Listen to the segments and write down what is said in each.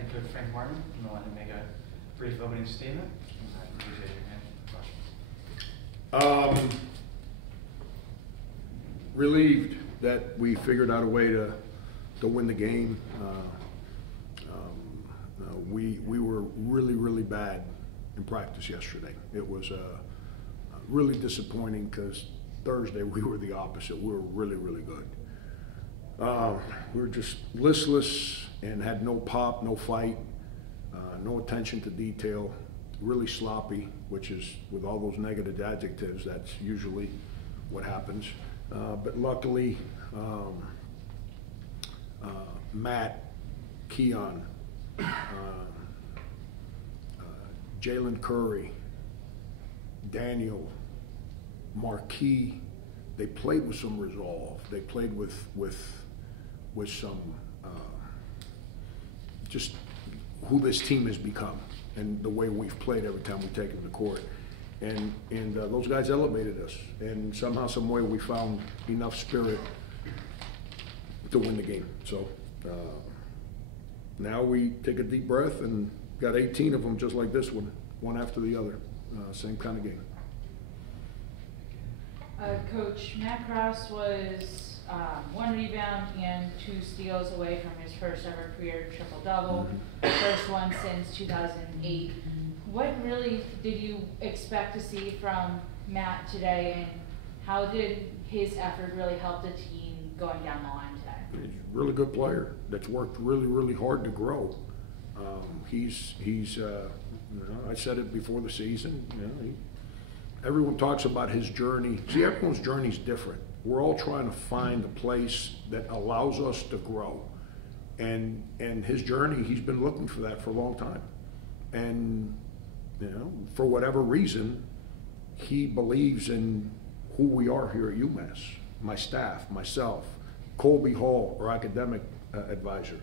head coach Frank Martin. I'm going to make a brief opening statement. Please raise your hand for questions. Relieved that we figured out a way to win the game. We were really bad in practice yesterday. It was really disappointing because Thursday we were the opposite. We were really good. We were just listless and had no pop, no fight, no attention to detail, really sloppy, which is, with all those negative adjectives, that's usually what happens. But luckily, Matt, Keon, Jalen Curry, Daniel, Marquis, they played with some resolve. They played with some just who this team has become and the way we've played every time we take them to court. And those guys elevated us, and somehow, some way, we found enough spirit to win the game. So now we take a deep breath and got 18 of them just like this one after the other, same kind of game. Coach, Matt Krause was 1 rebound and 2 steals away from his first ever career triple-double, first one since 2008. What really did you expect to see from Matt today, and how did his effort really help the team going down the line today? He's a really good player that's worked really hard to grow. He's you know, I said it before the season, you know, everyone talks about his journey. See, everyone's journey is different. We're all trying to find a place that allows us to grow. And his journey, he's been looking for that for a long time. And, you know, for whatever reason, he believes in who we are here at UMass, my staff, myself, Colby Hall, our academic advisor.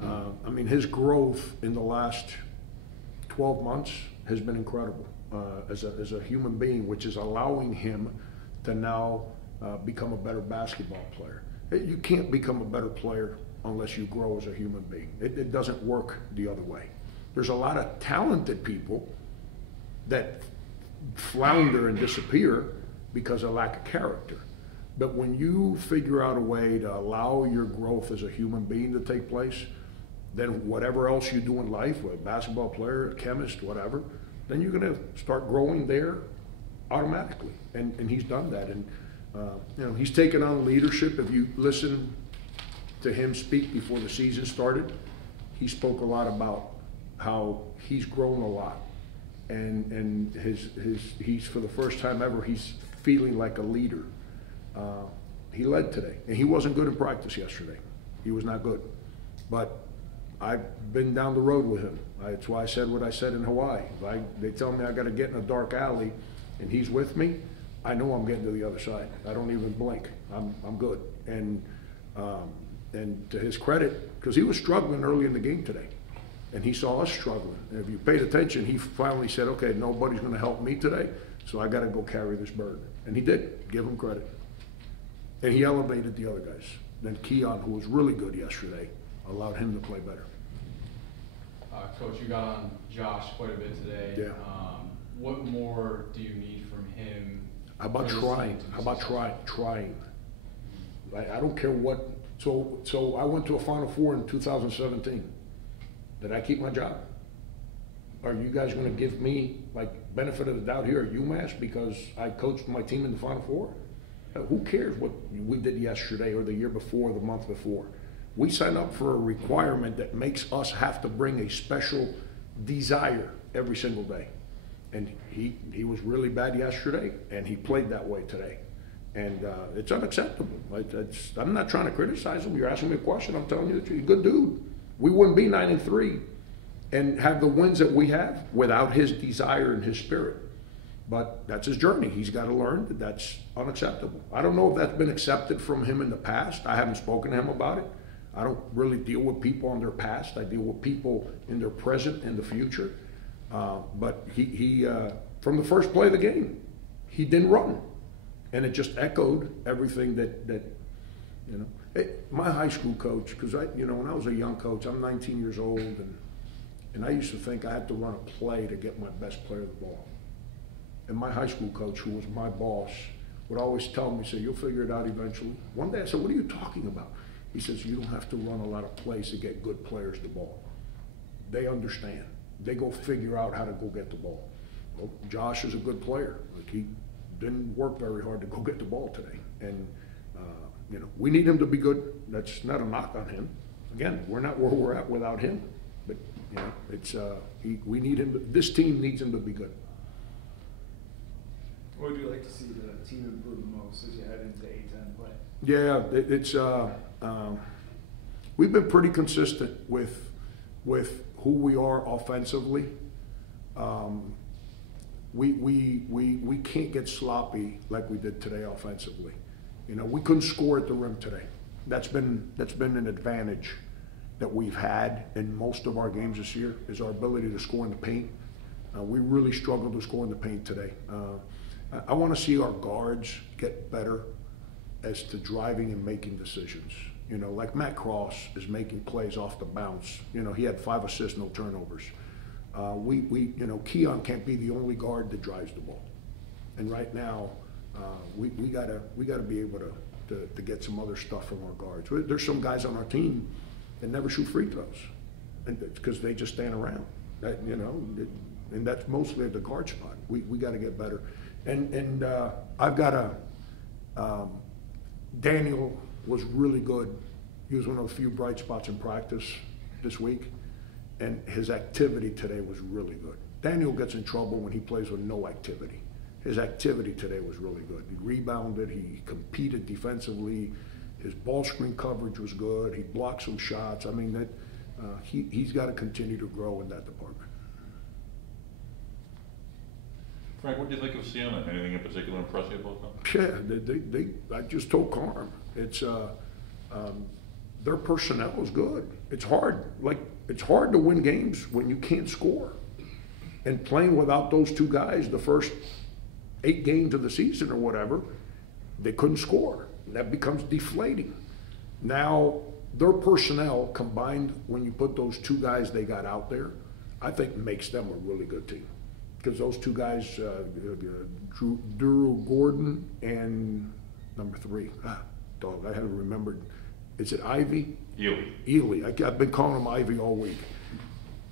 I mean, his growth in the last 12 months has been incredible as a human being, which is allowing him to now become a better basketball player. You can't become a better player unless you grow as a human being. It doesn't work the other way. There's a lot of talented people that flounder and disappear because of lack of character. But when you figure out a way to allow your growth as a human being to take place, then whatever else you do in life, whether a basketball player, a chemist, whatever, then you're going to start growing there automatically. And he's done that. And you know, he's taken on leadership. If you listen to him speak before the season started, he spoke a lot about how he's grown a lot. And he's, for the first time ever, he's feeling like a leader. He led today, and he wasn't good in practice yesterday. He was not good. But I've been down the road with him. That's why I said what I said in Hawaii. If they tell me I got to get in a dark alley and he's with me, I know I'm getting to the other side. I don't even blink. I'm good. And to his credit, because he was struggling early in the game today, and he saw us struggling. And if you paid attention, he finally said, okay, nobody's going to help me today, so I got to go carry this burden. And he did. Give him credit. And he elevated the other guys. Then Keon, who was really good yesterday, allowed him to play better. Coach, you got on Josh quite a bit today. Yeah. What more do you need from him? How about trying? How about trying? I don't care what. So I went to a Final Four in 2017. Did I keep my job? Are you guys going to give me like benefit of the doubt here at UMass because I coached my team in the Final Four? Who cares what we did yesterday or the year before, the month before? We signed up for a requirement that makes us have to bring a special desire every single day. And he was really bad yesterday, and he played that way today. And it's unacceptable. I'm not trying to criticize him. You're asking me a question. I'm telling you that he's a good dude. We wouldn't be 9-3 and have the wins that we have without his desire and his spirit. But that's his journey. He's got to learn that that's unacceptable. I don't know if that's been accepted from him in the past. I haven't spoken to him about it. I don't really deal with people on their past. I deal with people in their present and the future. But he from the first play of the game, he didn't run. And it just echoed everything that you know. My high school coach, because when I was a young coach, I'm 19 years old, and And I used to think I had to run a play to get my best player the ball. And my high school coach, who was my boss, would always tell me, say, you'll figure it out eventually. One day I said, what are you talking about? He says, you don't have to run a lot of plays to get good players the ball. They understand. They go figure out how to go get the ball. Well, Josh is a good player. Like, he didn't work very hard to go get the ball today. And, you know, we need him to be good. That's not a knock on him. Again, we're not where we're at without him. But, you know, it's, we need him to, this team needs him to be good. What would you like to see the team improve the most as you head into A10 play? Yeah, it's we've been pretty consistent with who we are offensively. We can't get sloppy like we did today offensively. You know, we couldn't score at the rim today. That's been an advantage that we've had in most of our games this year, is our ability to score in the paint. We really struggled to score in the paint today. I want to see our guards get better as to driving and making decisions. You know, like Matt Cross is making plays off the bounce. You know, he had 5 assists, no turnovers. You know, Keon can't be the only guard that drives the ball. And right now, we gotta be able to get some other stuff from our guards. There's some guys on our team that never shoot free throws, and it's because they just stand around. That, you know, and that's mostly at the guard spot. We got to get better. And I've got Daniel was really good. He was one of the few bright spots in practice this week, and his activity today was really good. Daniel gets in trouble when he plays with no activity. His activity today was really good. He rebounded, he competed defensively, his ball screen coverage was good, he blocked some shots. I mean, that he's got to continue to grow in that department. Frank, what do you think of Siena? Anything in particular impress you about them? Yeah, I just told Carm, it's their personnel is good. It's hard to win games when you can't score. And playing without those two guys the first 8 games of the season or whatever, they couldn't score. That becomes deflating. Now, their personnel combined, when you put those 2 guys they got out there, I think makes them a really good team. Because those 2 guys, Drew Gordon and number 3, I haven't remembered. Is it Ivy? Ely. I've been calling him Ivy all week.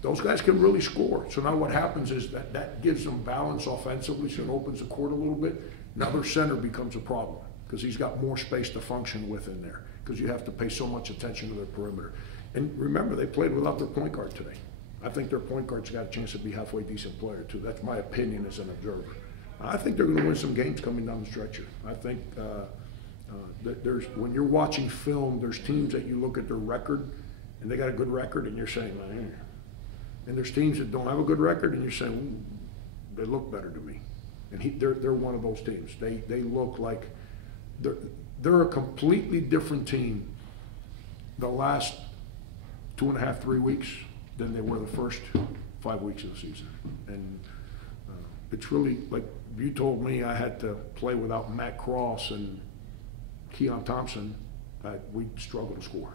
Those guys can really score. So now what happens is that gives them balance offensively, so it opens the court a little bit. Now their center becomes a problem because he's got more space to function with in there because you have to pay so much attention to their perimeter. And remember, they played without their point guard today. I think their point guard's got a chance to be halfway decent player too. That's my opinion as an observer. I think they're going to win some games coming down the stretch here. I think that when you're watching film, there's teams that you look at their record and they got a good record and you're saying, man. And there's teams that don't have a good record and you're saying, they look better to me. And they're one of those teams. They look like they're a completely different team the last 2.5, 3 weeks than they were the first 5 weeks of the season. And it's really, like you told me I had to play without Matt Cross and Keon Thompson, we'd struggle to score.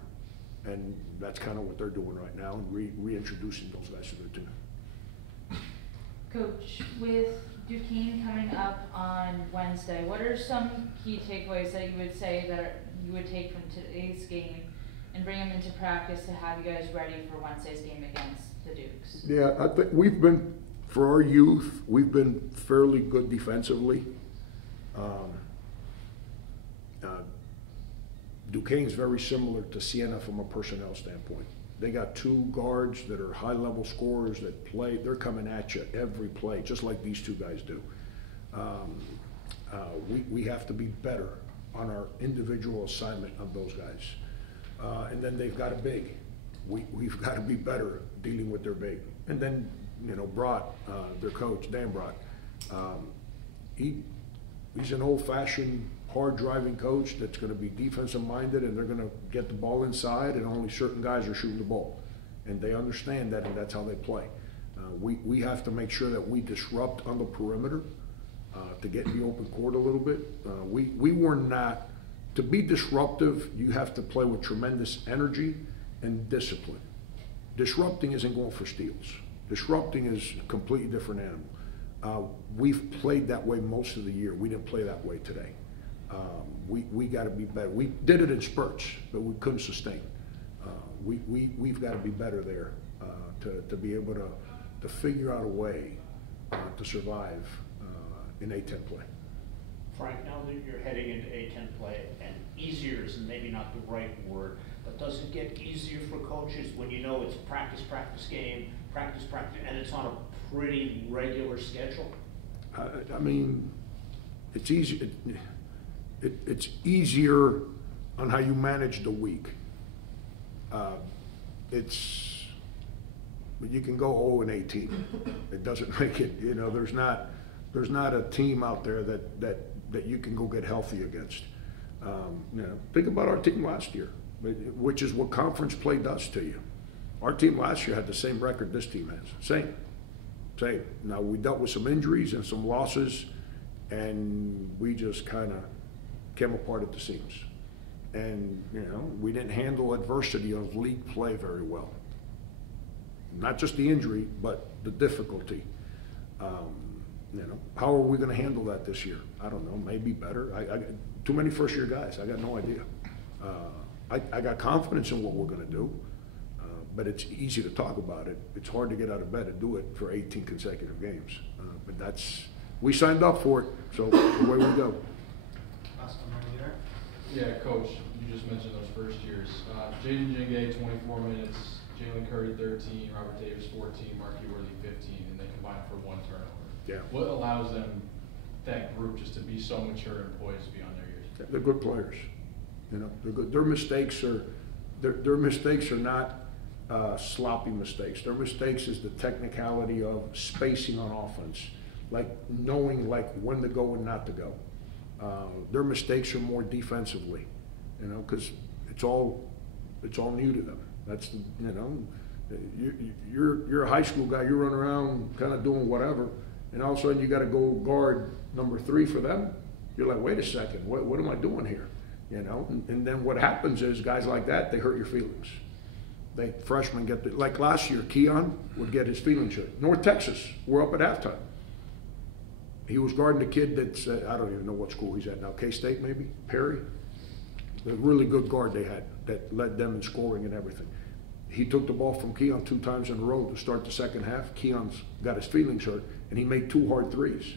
And that's kind of what they're doing right now, and reintroducing those guys to their team. Coach, with Duquesne coming up on Wednesday, what are some key takeaways that you would say that you would take from today's game and bring them into practice to have you guys ready for Wednesday's game against the Dukes? Yeah, I think we've been, for our youth, we've been fairly good defensively. Duquesne's very similar to Siena from a personnel standpoint. They got 2 guards that are high-level scorers that play. They're coming at you every play, just like these 2 guys do. We have to be better on our individual assignment of those guys. And then they've got a big. We've got to be better dealing with their big. And then, you know, Brott, their coach, Dan Brott, he's an old-fashioned, hard-driving coach that's going to be defensive-minded, and they're going to get the ball inside, and only certain guys are shooting the ball. And they understand that, and that's how they play. We have to make sure that we disrupt on the perimeter to get in the open court a little bit. We were not, to be disruptive, you have to play with tremendous energy and discipline. disrupting isn't going for steals. Disrupting is a completely different animal. We've played that way most of the year. We didn't play that way today. We got to be better. We did it in spurts, but we couldn't sustain. We've got to be better there to be able to figure out a way to survive in A-10 play. Frank, now that you're heading into A-10 play, and easier is maybe not the right word, but does it get easier for coaches when you know it's practice game, practice, and it's on a pretty regular schedule? I mean, it's easy. It's easier on how you manage the week. But you can go 0-18. It doesn't make it. You know, there's not a team out there that you can go get healthy against. You know, think about our team last year, which is what conference play does to you. Our team last year had the same record this team has. Same. Now, we dealt with some injuries and some losses, and we just kind of came apart at the seams. And, you know, we didn't handle adversity of league play very well. Not just the injury, but the difficulty. You know, how are we going to handle that this year? I don't know, maybe better. I got too many first-year guys. I got no idea. I got confidence in what we're going to do, but it's easy to talk about it. It's hard to get out of bed and do it for 18 consecutive games. But we signed up for it, so away we go. Austin, are you there? Yeah, Coach, you just mentioned those first years. Jaden Jingay, 24 minutes, Jalen Curry, 13, Robert Davis, 14, Marquis Worthy, 15, and they combined for 1 turnover. Yeah. What allows them, that group, just to be so mature and poised beyond their years? They're good players. You know, they're good. Their mistakes are not sloppy mistakes. Their mistakes is the technicality of spacing on offense, like knowing when to go and not to go. Their mistakes are more defensively, you know, because it's all new to them. That's, you know, you're a high school guy. You run around kind of doing whatever, and all of a sudden you got to go guard number 3 for them. You're like, wait a second, what am I doing here? You know, and then what happens is guys like that, they hurt your feelings. Freshmen get like last year, Keon would get his feelings hurt. North Texas, we're up at halftime. He was guarding the kid that's, I don't even know what school he's at now, K-State maybe, Perry. A really good guard they had that led them in scoring and everything. He took the ball from Keon 2 times in a row to start the second half. Keon's got his feelings hurt, and he made 2 hard threes.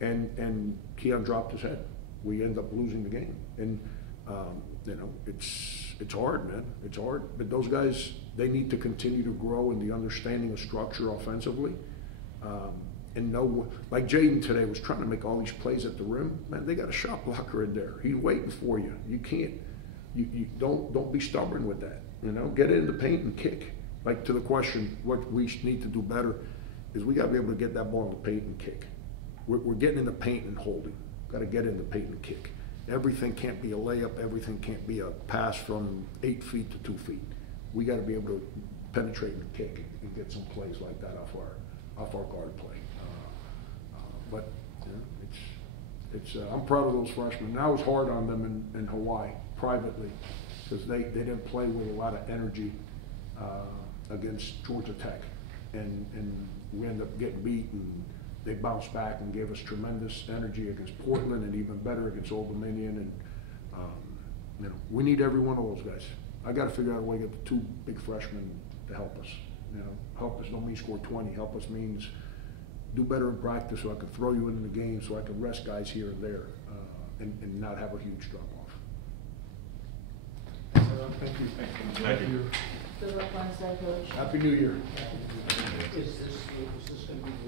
And Keon dropped his head. We end up losing the game. And, you know, it's hard, man. It's hard. But those guys, they need to continue to grow in the understanding of structure offensively. And know, like Jaden today was trying to make all these plays at the rim. Man, they got a shot blocker in there. He's waiting for you. You can't, you don't be stubborn with that. You know, get in the paint and kick. Like to the question, what we need to do better is we got to be able to get that ball in the paint and kick. We're getting in the paint and holding. Got to get in the paint and kick. Everything can't be a layup. Everything can't be a pass from 8 feet to 2 feet. We got to be able to penetrate and kick and get some plays like that off our guard play. But you know, I'm proud of those freshmen. And I was hard on them in Hawaii privately because they didn't play with a lot of energy against Georgia Tech, and we ended up getting beat, and they bounced back and gave us tremendous energy against Portland and even better against Old Dominion. And you know, we need every one of those guys. I got to figure out a way to get the 2 big freshmen to help us. You know, help us don't mean score 20. Help us means do better in practice so I can throw you into the game, so I can rest guys here and there, and not have a huge drop off. Thank you. Thank you. Good luck Wednesday, Coach. Happy New Year. Is this going to be